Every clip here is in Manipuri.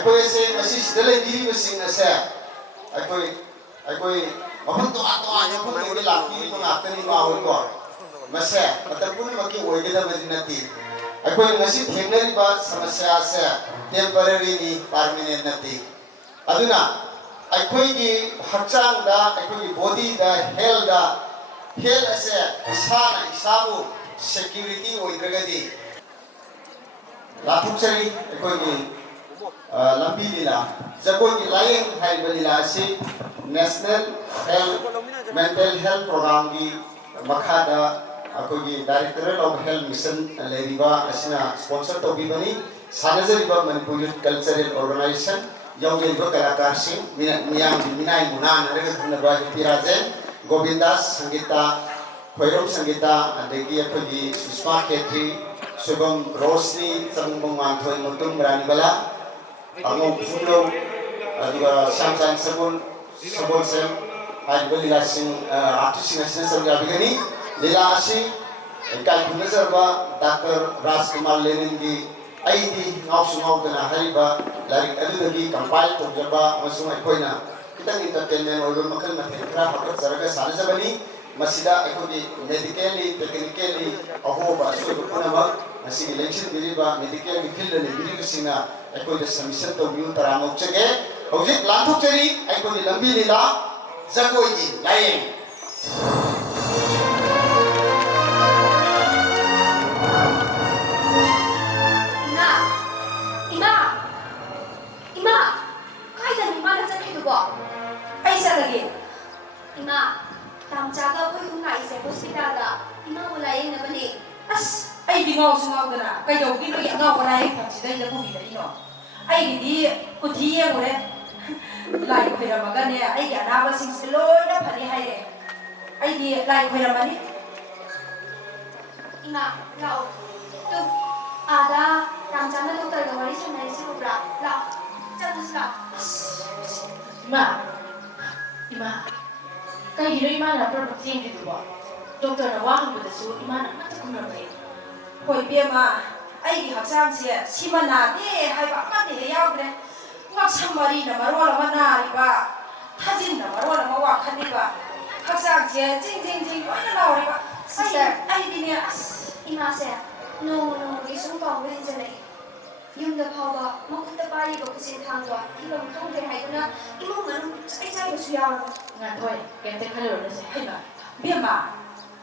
ꯑꯩꯈꯣꯏ ꯑꯁꯦ ꯉꯁꯤꯁꯤꯗ ꯂꯩꯕꯤꯔꯤꯕꯁꯤꯡ ꯑꯁꯦ ꯑꯩꯈꯣꯏ ꯃꯐꯝ ꯇꯣꯉꯥꯟ ꯃꯐꯝꯗꯒꯤ ꯂꯥꯛꯄꯤꯔꯤꯕ ꯉꯥꯛꯇꯅꯤ ꯃꯥꯍꯣꯏꯀꯣ ꯃꯁꯦ ꯃꯇꯝ ꯄꯨꯝꯅꯃꯛꯀꯤ ꯑꯣꯏꯒꯗꯕꯗꯤ ꯅꯠꯇꯦ ꯑꯩꯈꯣꯏ ꯉꯁꯤ ꯊꯦꯡꯅꯔꯤꯕ ꯁꯃꯁ꯭ꯌꯥ ꯑꯁꯦ ꯇꯦꯝꯄꯔꯔꯤꯅꯤ ꯄꯥꯔꯃꯤꯅꯦꯟ ꯅꯠꯇꯦ ꯑꯗꯨꯅ ꯑꯩꯈꯣꯏꯒꯤ ꯍꯛꯆꯥꯡꯗ ꯑꯩꯈꯣꯏꯒꯤ ꯕꯣꯗꯤꯗ ꯍꯦꯜ ꯑꯁꯦ ꯏꯁꯥꯅ ꯏꯁꯥꯕꯨ ꯁꯦꯀ꯭ꯌꯨꯔꯤꯇꯤ ꯑꯣꯏꯗ꯭ꯔꯒꯗꯤ ꯂꯥꯞꯊꯣꯛꯆꯔꯤ ꯑꯩꯈꯣꯏꯒꯤ ꯂꯝꯕꯤ ꯂꯤꯂꯥ ꯖꯒꯣꯏꯒꯤ ꯂꯥꯏꯌꯦꯡ ꯍꯥꯏꯔꯤꯕ ꯂꯤꯂꯥ ꯑꯁꯤ ꯅꯦꯁꯅꯦꯜ ꯃꯦꯟꯇꯦꯜ ꯍꯦꯜꯊ ꯄ꯭ꯔꯣꯒ꯭ꯔꯥꯝꯒꯤ ꯃꯈꯥꯗ ꯑꯩꯈꯣꯏꯒꯤ ꯗꯥꯏꯔꯦꯛꯇꯣꯔꯦꯠ ꯑꯣꯐ ꯍꯦꯜꯊ ꯃꯤꯁꯟ ꯂꯩꯔꯤꯕ ꯑꯁꯤꯅ ꯁ꯭ꯄꯣꯟꯁꯔ ꯇꯧꯕꯤꯕꯅꯤ ꯁꯥꯟꯅꯖꯔꯤꯕ ꯃꯅꯤꯄꯨꯔ ꯌꯨꯊ ꯀꯜꯆꯔꯦꯜ ꯑꯣꯔꯒꯅꯥꯏꯖꯦꯁꯟ ꯌꯥꯎꯖꯔꯤꯕ ꯀꯂꯥꯀꯥꯔꯁꯤꯡ ꯃꯤꯌꯥꯝꯒꯤ ꯃꯤꯅꯥꯏ ꯃꯨꯅꯥꯟꯅꯔꯒ ꯈꯪꯅꯕ ꯍꯤꯄꯤ ꯔꯥꯖꯦꯟ ꯒꯣꯕꯤꯟꯗꯥꯁ ꯁꯪꯒꯤꯇꯥ ꯈꯣꯏꯔꯣꯝ ꯁꯪꯒꯤꯇꯥ ꯑꯗꯒꯤ ꯑꯩꯈꯣꯏꯒꯤ ꯁꯨꯁꯃꯥ ꯈꯦꯇ꯭ꯔꯤ ꯁꯨꯒꯝ ꯔꯣꯁꯅꯤ ꯆꯪꯕ ꯃꯥꯟꯊꯣꯏ ꯃꯇꯨꯡ ꯔꯥꯅꯤꯕꯂꯥ ꯑꯉꯧ ꯐꯨꯡꯂꯧ ꯑꯗꯨꯒ ꯁꯥꯝꯁꯥꯡ ꯁꯒꯣꯜꯁꯦꯝ ꯍꯥꯏꯔꯤꯕ ꯂꯤꯂꯥꯁꯤꯡ ꯑꯥꯔꯇꯤꯁꯁꯤꯡ ꯑꯁꯤꯅ ꯁꯔꯨꯛ ꯌꯥꯕꯤꯒꯅꯤ ꯂꯤꯂꯥ ꯑꯁꯤ ꯏꯀꯥꯏ ꯈꯨꯝꯅꯖꯔꯕ ꯗꯥꯛꯇꯔ ꯔꯥꯖꯀꯨꯃꯥꯔ ꯂꯦꯅꯤꯟꯒꯤ ꯑꯩꯗꯤ ꯉꯥꯎꯁꯨ ꯉꯥꯎꯗꯅ ꯍꯥꯏꯔꯤꯕ ꯂꯥꯏꯔꯤꯛ ꯑꯗꯨꯗꯒꯤ ꯀꯝꯄꯥꯏꯜ ꯇꯧꯖꯕ ꯑꯃꯁꯨꯡ ꯑꯩꯈꯣꯏꯅ ꯈꯤꯇꯪ ꯏꯟꯇꯔꯇꯦꯟꯃꯦꯟ ꯑꯣꯏꯕ ꯃꯈꯜ ꯃꯊꯦꯜ ꯈꯔ ꯍꯥꯞꯀꯠꯆꯔꯒ ꯁꯥꯟꯅꯖꯕꯅꯤ ꯃꯁꯤꯗ ꯑꯩꯈꯣꯏꯒꯤ ꯃꯦꯗꯤꯀꯦꯜꯂꯤ ꯇꯦꯛꯅꯤꯀꯦꯜꯂꯤ ꯑꯍꯣꯕ ꯑꯁꯣꯏꯕ ꯄꯨꯝꯅꯃꯛ ꯉꯁꯤꯒꯤ ꯂꯦꯡꯁꯤꯟꯕꯤꯔꯤꯕ ꯃꯦꯗꯤꯀꯦꯜꯒꯤ ꯐꯤꯜꯗ ꯂꯩꯕꯤꯔꯤꯕꯁꯤꯡꯅ ꯑꯩꯈꯣꯏꯗ ꯁꯕꯃꯤꯁꯟ ꯇꯧꯕꯤꯌꯨ ꯇꯔꯥ ꯅꯣꯛꯆꯒꯦ ꯍꯧꯖꯤꯛ ꯂꯥꯟꯊꯣꯛꯆꯔꯤ ꯑꯩꯈꯣꯏꯒꯤ ꯂꯝꯕꯤ ꯂꯤꯂꯥ ꯖꯒꯣꯏꯒꯤ ꯂꯥꯏꯌꯦꯡ ꯑꯩꯗꯤ ꯉꯥꯎꯁꯨ ꯉꯥꯎꯗꯅ ꯀꯩꯗꯧꯕꯒꯤ ꯅꯣꯏ ꯑꯉꯥꯎꯕ ꯂꯥꯏꯌꯦꯡꯐꯝꯁꯤꯗꯩꯗ ꯄꯨꯕꯤꯔꯛꯏꯅꯣ ꯑꯩꯒꯤꯗꯤ ꯀꯨꯊꯤ ꯌꯦꯡꯉꯨꯔꯦ ꯂꯥꯏ ꯈꯣꯏꯔꯝꯃꯒꯅꯦ ꯑꯩꯒꯤ ꯑꯅꯥꯕꯁꯤꯡꯁꯦ ꯂꯣꯏꯅ ꯐꯅꯤ ꯍꯥꯏꯔꯦ ꯑꯩꯗꯤ ꯂꯥꯏ ꯈꯣꯏꯔꯝꯃꯅꯤ 이마, 라오. 또 아다 남자는 doktor과 머리 장난이 시고브라. 라오. 짠두시라. 이마 그기로 이마는 앞으로 박지행이 두고 doktor나 와한보다도 이마는 아무것도 궁금해 hoi biema ai gi hakcham che simana de hai ba ma de yaw gre ngak samari na maro la mana ri ba thajin na maro la ma wa khani ba hakcham che jing jing jing oi na law ri ba Sister, ai di ne as 이마 세. No, 이송 봐 우리 이제네. 윤다 파가 먹다 빠리고 그지 당과 이거 통제 하이구나. 이모는 짜이짜이고 수야와. nga thoi kem te khalo na se hai ba biema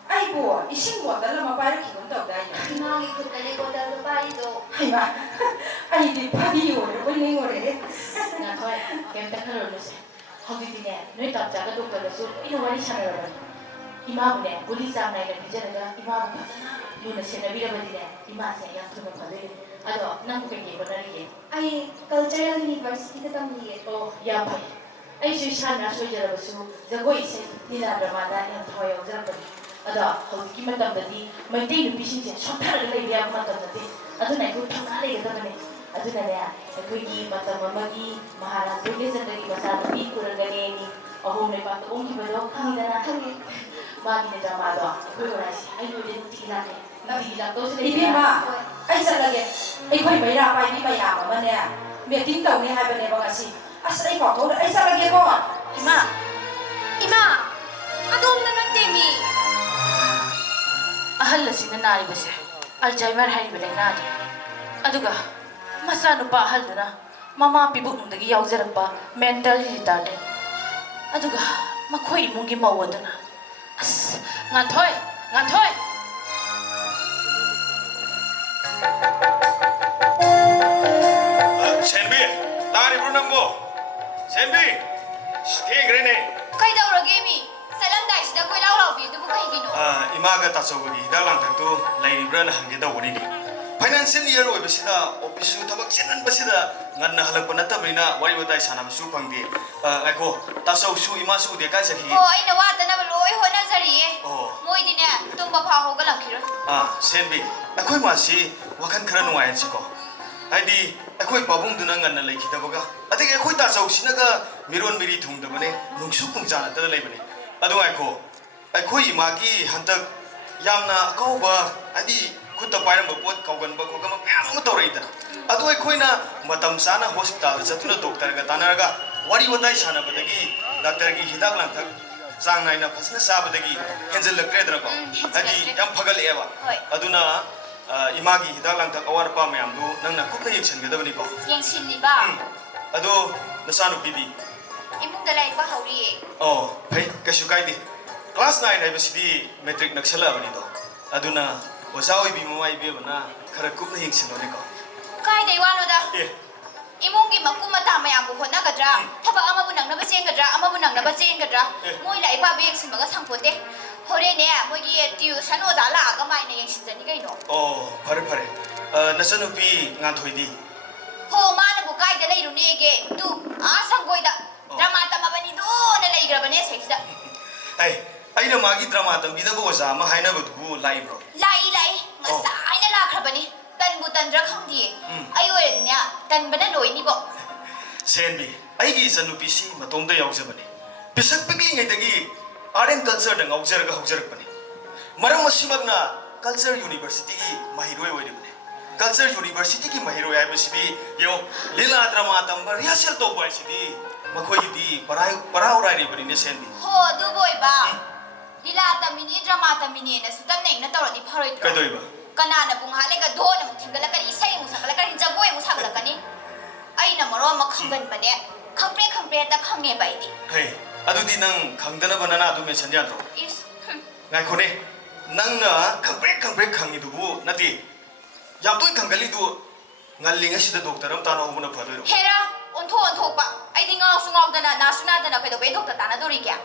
ai bo ising bo da la ma ba ri ki gon ta dai 이마기 그때네 거다도 빠리도. hai ba ai di pa di yo re bo ning ore nga thoi kem te khalo na se hodi di ne noi ta ja ga doctor da su ino wari chana ra ba ima bu ne guli sam nai da bijana da ima bu lu na se na bi ra ba di ne ima se yang thu na pha de ado nang ku ke ge ba na ri ge 아이 cultural university 다 담리에. oh ya pai ai shu shan na so jara ba su jagoi se ni la drama da yang thoi yo jara ba ada hodi ki matam da di mai dei nu bishin je shot thar le ya matam da di adu nai ku thang na le ga da ne adu na ya koi ki matam ma gi maharaj ge zandagi masa bi kuran ga ne ni aho ne pa to ongi ba do khani da na 통해. ma gi ne drama do koi ora si ai no le ti la ne na bi la to se le ma ai sa la ge ai khoi bai ra pai bi bai ya ma ne meeting tau ne hai ba ne ba ga si asa ai ko to ai sa la ge ko 이마, 아동나 넌데미. ahal lasina naribase alzheimer haiba lainadu aduga masa nupa ahalduna mama pibuk nungdagi yawjarappa mental retarded aduga makhoi imungi mawaduna as nganthoi senbi tari brunambo senbi stegre ꯀꯩꯗꯧꯔꯒꯦꯃꯤ ꯆꯠꯂꯝꯗꯥꯏꯁꯤꯗ ꯀꯣꯏꯂꯥꯎ ꯂꯥꯎꯕꯤꯗꯨꯕꯨ ꯀꯩꯒꯤꯅꯣ imaga tasawagi hidak langthaktu lairibra hangge dawani financial year oibasida office thabak chenan basida nganna halakpa natamina wari wadai sanabasu phangdi aiko tasaw su ima su de kai sakhi ꯑꯣ ꯑꯩꯅ ꯋꯥꯗꯅꯕ ꯂꯣꯏ ꯍꯣꯠꯅꯖꯔꯤꯌꯦ ꯑꯣ ꯃꯣꯏꯗꯤꯅꯦ ꯇꯨꯝꯕ ꯐꯥꯎ ꯍꯧꯒꯠꯂꯛꯈꯤꯔꯣꯏ senbi akhoi masi wakhan khara nuai chiko haidi akhoi pabungduna nganna leikhidabaga adigi akhoi tasaw sinaga miron miri thungdabane nungsu pungchana ta leibane adu aiko akhoi imagi hantak yamna kauba adi ꯈꯨꯠꯇ ꯄꯥꯏꯔꯝꯕ ꯄꯣꯠ ꯀꯥꯎꯒꯟꯕ ꯈꯣꯠꯀꯟꯕ ꯃꯌꯥꯝ ꯑꯃ ꯇꯧꯔꯛꯏꯗꯅ ꯑꯗꯨ ꯑꯩꯈꯣꯏꯅ ꯃꯇꯝ ꯆꯥꯅ ꯍꯣꯁꯄꯤꯇꯥꯜꯗ ꯆꯠꯇꯨꯅ ꯗꯣꯛꯇꯔꯒ ꯇꯥꯟꯅꯔꯒ ꯋꯥꯔꯤ ꯋꯥꯇꯥꯏ ꯁꯥꯟꯅꯕꯗꯒꯤ ꯗꯥꯛꯇꯔꯒꯤ ꯍꯤꯗꯥꯛ ꯂꯥꯡꯊꯛ ꯆꯥꯡ ꯅꯥꯏꯅ ꯐꯖꯅ ꯆꯥꯕꯗꯒꯤ ꯍꯦꯟꯖꯜꯂꯛꯇ꯭ꯔꯦꯗꯅꯀꯣ ꯍꯥꯏꯗꯤ ꯌꯥꯝ ꯐꯒꯠꯂꯛꯑꯦꯕ ꯑꯗꯨꯅ 이마기 히달랑탁 아와르파 mayamdu nangna kupna yengsingadabani ko yengsinliba ado nasanu pidi imungda laik ba hauri oh phai kasu kaide class 9 haibasidi metric nakshala bani do aduna ozawi bi mamai bi bana khara kupna yengsinone ko kaide wano da eh imungi makuma ta mayam bu khona gadra thaba amabu nangna ba chengadra amabu nangna ba chengadra moi lai ba be yengsinbaga sangpote hore ne mogi tuition oza la ga mai ne yengsinjani kaino oh phare nasanu pi ngathoidi ho mana bu kaide leiru nege tu asanggoida drama tamabani do na leigrabane seida ai aina magi drama tambidaba oza ma hainabadu lai bro lai masaina la khrabani tanbu tandra khangdi ai orednya tanbana loini bo senbi aigi sanupi si matomda yaujabani pisak pigli ngai art and culture dang aujaraga haujarakpani maram masimagna culture university gi mahiroi oidibane culture university gi mahiroi aibasidi yo lila drama tamba rehearsal to baisidi makhoi di parau rai bani ne senbi ho du boy ba lila tamini drama tamini na sutam nei na tawradi pharoi kai doiba kana na bung hale ga do na thingala kari sai mu sakala kari jagoi mu sakala kani ai na maro ma khangan bane khangpre ta khange bai di hey adudi nang khangdana banana adu mention ya tro is ngai khone nang na khangpre khangi dubu nati yamtoi khangali du ngallinga sida doctor am tano ubuna phadoi ro hera onthok ba ai dinga sungau dana na suna dana kai do be doctor tana dori kya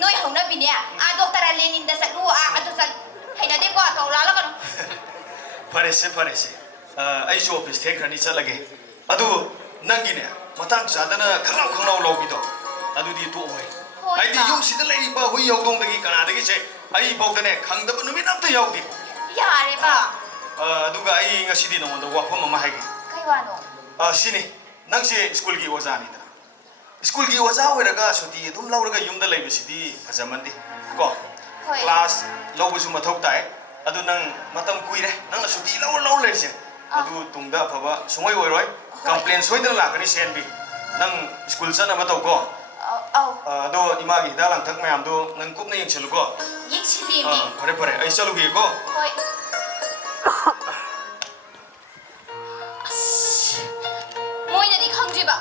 noi hauna binya a doctor lenin da salu a adu sal haina de ko to la la kanu farese ai jo office thek rani chalage adu nangine matang sadana khangau lobido adu di to oi ai di yum sida lai ba hui yaudong dagi kana dagi che ai bawdane khangdaba numit amta yaudi yare ba aduga ai ngasidi no do wafam ma haige kai wano sini nangse school gi wazani da school gi waza hoiraga suti dum lauraga yumda laibasidi fajamandi ko hoi class lawbusu mathok tai adu nang matam kuire nang suti law lerse adu tungda phaba sungoi oiroi complaint soidana lakani senbi nang school sana ma tawko au ado imagi dalang thak mayam do nang kupna yengseluko yexili mi phare ai chalugi ko hoi moina di khangjiba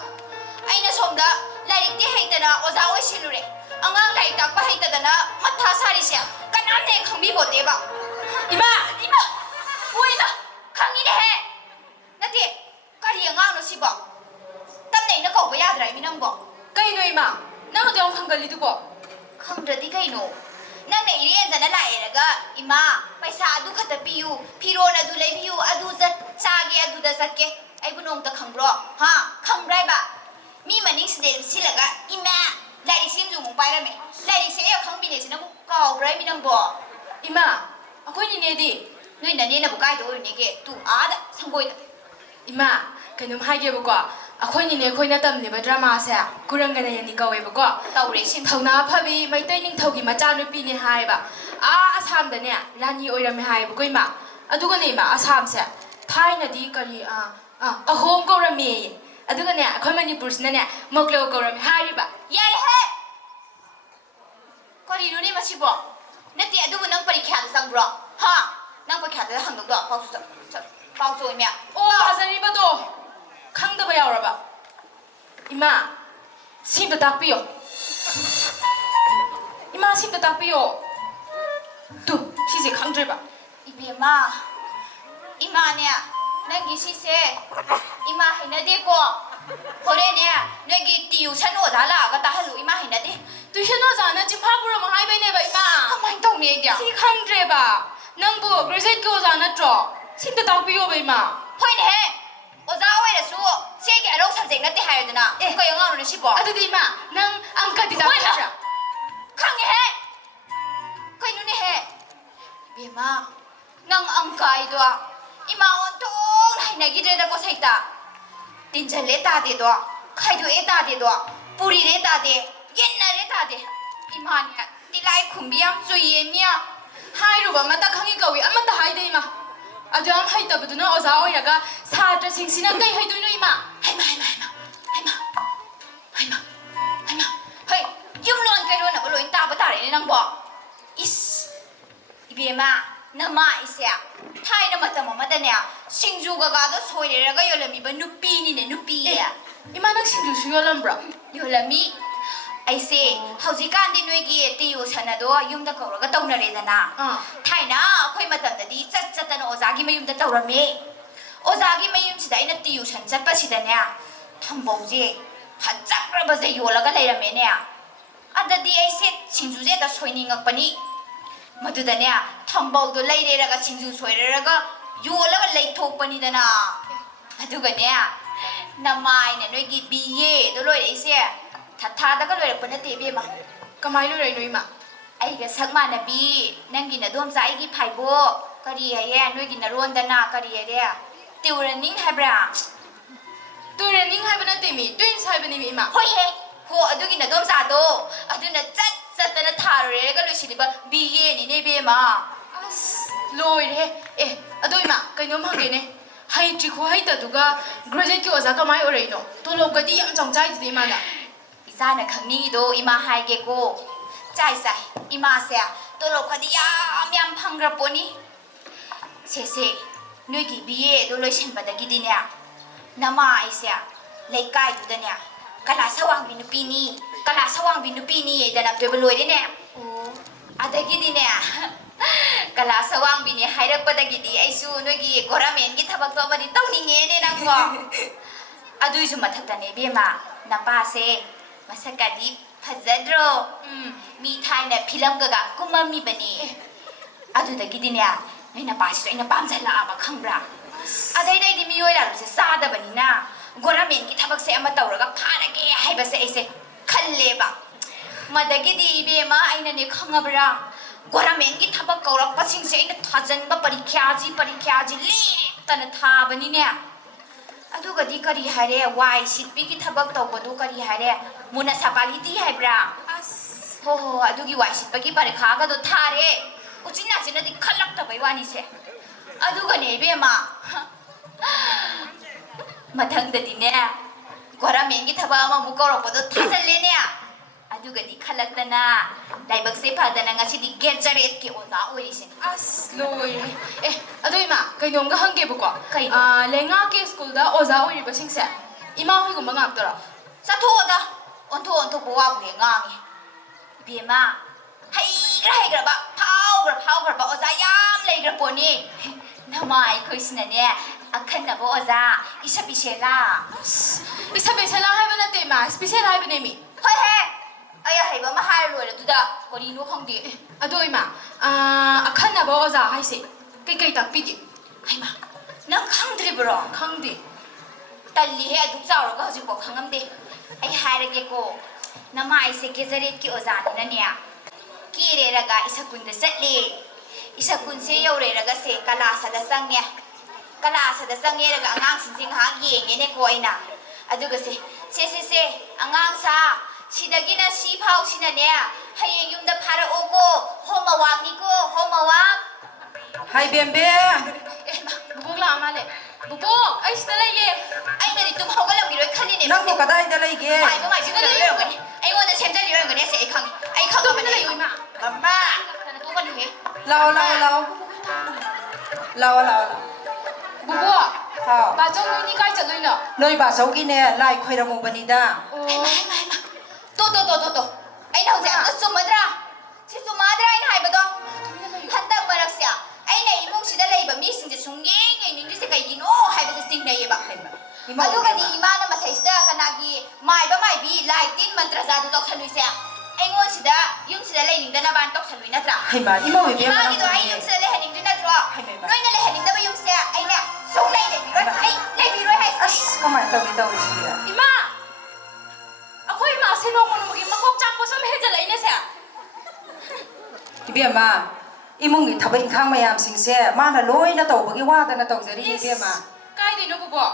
aina somda lairik te haitana oza oi silure angang lairik takpa haitadana matha sari sia kanane khangbi bote ba ima moina khangi de he nati kari angang no siba tamnei na kau ba yadra mi nang bo kaino ima nang adong khanggali du bo khangdradi kaino nang na irian jana lairaga ima paisa adu khata piyu phiron adu leibiyu adu zat chage adu da zatke ai bunong ta khangbro ha khangrai ba mi maning sidel silaga ima lai sim jung pai ra me lai se ya khangbine sina bu kaw brai mi nang bo ima akoi ni ne di noi na ne na bu kai do ne ge tu a da sanggoi da ima kanum haige bo ko akoi ni ne khoi na tam ne ba drama sa kurangana yani kawe bo ko taure sim thawna phabi maitai ning thogi macha nu pi ne hai ba a asam da ne rani oiram hai bo ko ima aduga ne ima asam sa thai na di kari ahom ko rami aduga ne akhoi manipur sna ne moklo ko rami hai ba yai he kari ru ni ma si bo nati adu nang parikha da sangbro ha nang parikha da hang do pau su pau su me o azari ba do khangdaba yauraba ima simta takpiyo ima simta takpiyo tu sise khangdreba ibema ima ne nangi sise ima hinade ko hore ne nagi tuition oza la ga ta halu ima hinade tuition oza na jimha pura ma hai bai ne ba ima kamai tong ne dia si khangdreba nangbu graduate ko oza na tro simta takpiyo ba ima hoi ne oza oi da su se ge aro subject na te hai da na ko yang aro ne si bo adu di ima nang angka di takpira khang he kai nu ne he ibema nang angkai do ima on tong hai na gi da ko saita tinjan le ta de do khai do e ta de do puri re ta de yen na re ta de ima ne tilai khumbi am chu ye mia hai ru ba mata khangi kawi amata hai de ima ꯑꯗꯨ ꯌꯥꯝ ꯍꯩꯇꯕꯗꯨꯅ ꯑꯣꯖꯥ ꯑꯣꯏꯔꯒ ꯁꯥꯇ꯭ꯔꯁꯤꯡꯁꯤꯅ ꯀꯩ ꯍꯩꯗꯣꯏꯅꯣ ꯏꯃꯥ? ꯍꯩꯃꯥ ꯍꯩ ꯌꯨꯝ ꯂꯣꯟ ꯀꯩꯔꯣꯟꯅꯕ ꯂꯣꯏ ꯇꯥꯕ ꯇꯥꯔꯦꯅꯦ ꯅꯪꯕꯣ. 이스 이베마 나마 이세야 타이나 마다 마마다네 싱주가가도 소이레라가 열람이바 누삐니네 누삐야 이마 너 신주수 열람브라? 열람이 아이세 하우지간디 뇌기 띠요 사나도 юм다 거라가 떠나래다나 타이나 거의 마담다디 짜짜다는 오자기 마юм다 떠라미 오자기 마юм시다 이나 띠요 산 짭빠시다네 탐보지 바짝라바제 요라가 레라메네 아다디 아이세 싱주제다 소이닝악바니 मधुदने थंबौदो लेरेरगा सिंजु सोइरेरगा योलगा लेथोकपनिदना अदुगने नमाइने नोइगी बीए दो लोइसे थाथादगा लोइरपन तेबेमा कमाइ लोइरै नोइमा आइगा सकमानबी नंगी नदोमसा आइगी फाइबो करी हये नोइगी नरोंदना करी हये तिउरनिंग हाइब्रा तुरनिंग हाइबना तेमी ट्विन्स हाइबनी इमा होय हे हो अदुगी नदोमसादो अदुना ꯆꯠꯇꯅ ꯊꯥꯔꯨꯔꯦꯒ ꯂꯣꯏꯁꯤꯜꯂꯤꯕ BA ꯅꯤꯅꯦ ꯕꯦꯝꯃ ꯑꯁ ꯂꯣꯏꯔꯦ ꯑꯗꯣ ꯏꯃꯥ ꯀꯩꯅꯣꯝ ꯍꯪꯒꯦꯅꯦ ꯍꯩꯇ꯭ꯔꯤ ꯈꯣꯍꯩꯇꯗꯨꯒ ꯒ꯭ꯔꯦꯖꯨꯑꯦꯠꯀꯤ ꯑꯣꯖꯥ ꯀꯃꯥꯏ ꯑꯣꯏꯔꯛꯏꯅꯣ ꯇꯣꯂꯣꯞꯀꯗꯤ ꯌꯥꯝ ꯆꯥꯎꯆꯥꯏꯗꯨꯗꯤ ꯏꯃꯥꯅ 이자나 강닝이도 이마 하이게고 짜이짜이 이마세야 또로카디 얌얌 팡그라보니 세세 너기 비에 놀러신 바다기디냐 나마 아이세야 레이까이두다냐 kalaa sawang binupini kalaa sawang binupini dana bebeloidene adagidine kalaa sawang bini hairakpadagidi aisu nogi goramenggi thabakto amadi tawningene nangbo aduisu mathaktane bema napase masakadi phajadro mi thaina film gaga kumami bani adudagidine nai napasi aina pamjala aba khangbra adai dai di miyoira ruse sada banina गोरामेंगी थबक से अमा तौरगा फारगे हाइबसे ऐसे खल्लेबा मदगिदी इबेमा आइनने खंगबरा गोरामेंगी थबक कौरक पसिंग से इन थाजनबा परीक्षाजी लेतन थाबनिने अदुगदी करी हारे वाई सिटपीगी थबक तौबदु करी हारे मुनासिपालिटी हाइब्रा हो अदुगी वाई सिटपगी परीक्षागदो थारे उचिनाचिनदी खलक्तबै वानिसे अदुगने इबेमा मथंगददिने गोरामेंगी थबा अमा मुकौरपदो थाजल्लेने अदुगदी खलक्तना लाइबकसे फादना ngasiदी गेटजरेटकी ओजा ओइरिसे अस लोइरे अदो इमा कइनोमगा हंगेबको कइनो लेंगा के स्कूल दा ओजा ओइरिबसिंगसे इमा होइगुम गाक्तरा साथोदा ओन्थो बोवाबुए ngangi बेमा हाइग्राबा फाउग्रा ओजा याम लेग्रा पोनी नमाइ खोइसिनने अखन्नबो ओजा इसाबिसेला इसाबिसेला हाइबना तेमा स्पेशल हाइबने मी होय हे अया हाइबा मा हाइ लोइरे दुदा करिनो खंगदे अदो इमा अखन्नबो ओजा हाइसे कई ताकपिदि हाइमा नंग खंगद्रिब्रो खंगदि तल्ली हे अदुक चावरगा हजिपो खंगमदे आई हाइरगेको नमाइसे गेजरेटकी ओजा निनने किरेरगा इसकुंदे चटले इसकुंसे यौरेरगा से कलासदा संगे कलासदा संगेरगा आंगांसिंग हा येंगेने को आइना अदुगसे से आंगांसा सिदगिना सी फाउसिनाने हयें युमदा फारओगो होमवर्कनिको होमवर्क हाय बेम्बे बुबोक ला माले बुबोक आई सिदा लइगे आइनदि तुम हौगलमगिरोय खलिने नंगो कदाइदा लइगे माइ सिदा लइगने आइगोना सेमजालिरगने से आई खंगबने लइयो इमा मम्मा तने तो कनि हे लाओ बुबो हाउ बाजौ नोइनि काइ चलोइनो नोइ बासौगिने लाइ खोइरमुबनिदा तो आइना हौजे आमदा सुमद्रा सि सुमाद्रा आइना हाइबदो हंदक मरक्सिया आइना इमुंगसिदा लैबा मिसिंजे सुंगेंग एनिंगसे कइगिनो हाइबसे सिंगनैयेबा अदुगनि इमाना मसैसिदा कनागी माइबी लाइ तीन मंत्र जादु तौसलुइसे आइगोसिदा युमसिदा लैनिंगदना बान तौसलुइ नत्रा हाइमा इमो बेबे इमागिदो आइ युमसिदा लेहनिंगदि नत्रो नोइना लेहनिंगदबा युमसे आइना सुंगलै लेबिरोय हाइ अस कमाइ तौरिसिदा इमा अखोइ मा से नोमोनोमगि मकोक चाकपो सम हेजलैने से इबेमा इमुंगी थबक इंखांग मयामसिंगसे माना लोइना तौबगी वादना तौजरी इबेमा काइदिनो बुबो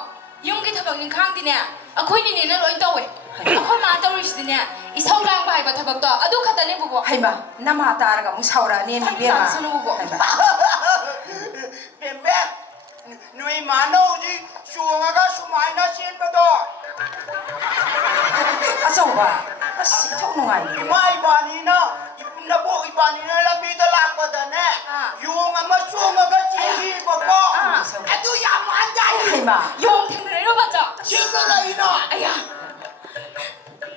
युमगी थबक निखांग दिने अखोइ निनेना लोइ तौवे अखोइ मा तौरिसिदिने इसौ लांबा हाइबा थबकतो अदु खतने बुबो हाइमा नमा तारगा मु साउरा ने इबेमा सनो bubo बेम्बे Nui mano ji suaga sumaina sin bado. อาเจ้าว่าสิทุกหน่วย Imai bani na nabo ibani na lambi talak pada ne. Yung ama suaga ji bako. Atu yang mandai. ใครมา โยงถึงไหนรู้ป่ะจ๊ะ Singara ina. ไอ้ยา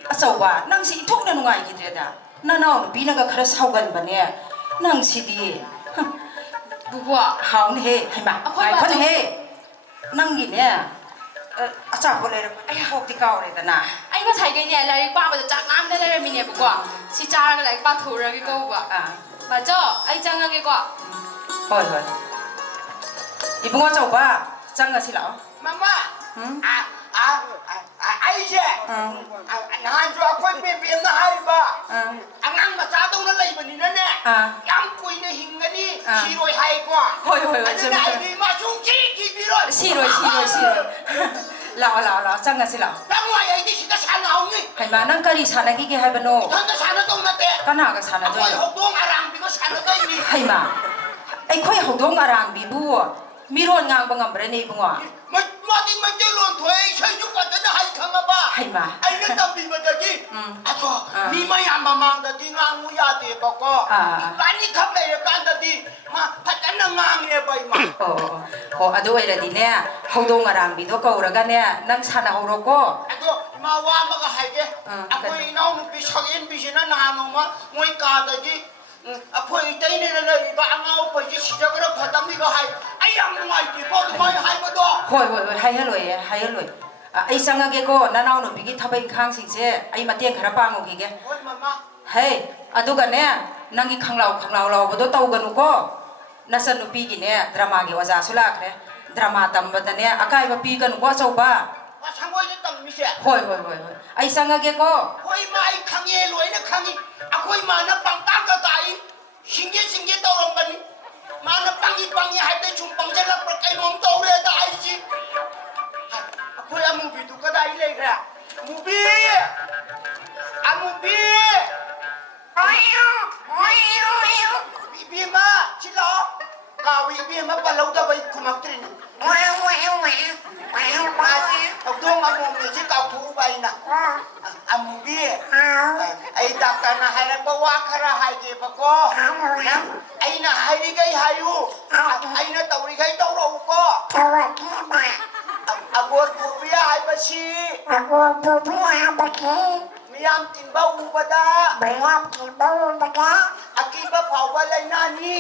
อาเจ้าว่านั่งสิทุกหน่วยกี่เดือนน่าหนาวปีนักคราสเฮากันปะเนี่ยนั่งสิดี บัว เฮาเนี่ยให้มาไอ้คนเฮนั่งกินเนี่ยอาจารย์บอกเลยไอ้พวกที่เก่าเลยแต่น่ะ ไอ้ก็ใช้กันเนี่ยแล้วป้าก็จะจักน้ำได้เลยมีเนี่ยบัวสิจ้าก็เลยป้าถูแล้วก็บัว อ่า มาจ๊ะไอ้จังก็บัว เฮ้ยเฮ้ยอีพวกเจ้าว่าจังกันสิเหรอ Mama. Aisyah. Nahan jo aku pem na hari ba. Angang masa tu na lai bani na ne. Yang kui ne hingga ni siroi hai ko. เฮ้ยเฮ้ย Ada ใช่ไหม na ai ma sung chi ki biro. สี่รวยเหล่าจังกันสิเหรอ Tang wa ai di sita sana hong ni. ให้มานั่งกะลีชานากี่ให้บ้านโน่ Tang ka sana tong na te. ก็น่ากันชานาด้ว Aku ย hok dong arang bi ko sana to ni. ให้มาไอ้ค่อยหดงอารางบีบัวมีรวนงางบังอัมเรนี่บังวะ Ma di ma je lon thoi sai ju ka ta hai khang ba. ให้มา Ai na tam bi ba da ji. Ako ni ma ya mamang da di ngang mu ya te ba ko. Bani khap lai kan da di ma phatan na ngang ne bai ma. โอ้อด้วยละดีเนี่ยหดงอารางบีตัวเก่าแล้วกันเนี่ยนั่งชานาหดก็ Ako mawa mga haige. Ako inaw mo bisag in bisina na ano ma moy ka da ji. Ako itay ni na iba ang aw pa ji siya ko na patang ni ka hay. Ay ang mga ti ko may hay ba do. โฮ้ยให้เลยไอ้สังเกตก็นั่นเอาหนุ่มบิ๊กทับไปข้างสิเจ้ไอ้มาเตียงคาราปังโอเคแก Hoy mama. เฮ้ยอดูกันเนี่ยนั่งอีข้างเราบ่ตัวเต้ากันนุก็น่าสนุกปีกินเนี่ยดราม่าเกี่ยวกับสุลักเนี่ยดราม่าตั้มบัดเนี่ยอากาศว่าปีกันนุก็เจ้าบ้า Wa sangoy ni tam mi siya. โฮ้ยไอ้สังเกตก็ Hoy mai khang ye loi na khang ni. Ako ma na pang tam ka tai. Singye taw ram ba ni. Ma na pang ye hay te chung pang ja la pra kai nom taw re da ai ji. Ako ya movie tu ka dai le ra. Movie. A movie. Bibi ma, chilo. Kawi bibi ma palaw da bai kumak trin. Tawdong ang mong si kapu bai na. Ang movie. Ay dakta na harap bawa kara hay ke pa ko. Ay na hari kay hayu. Ay na tawri kay tawro ko. Agor pupiya ay ba si. Miyam timba ubada. Akiba pawalay nani.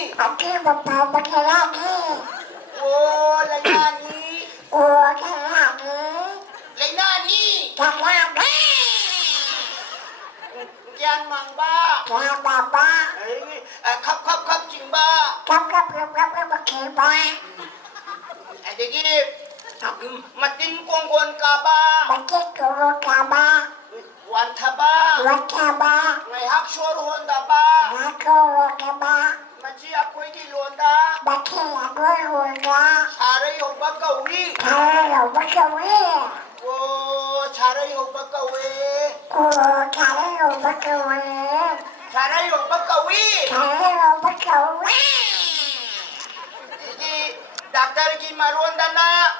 Oh, laynani. Laynani. Kian mang ba. Kap ching ba. Adigi matin konggon ka ba. Wan thaba. Ngay hak shor honda ba. Machi akoy ki londa. Saray ho ba kawi. Oh, saray ho ba kawi. Saray ho ba kawi. Sige, doctor ki maronda na.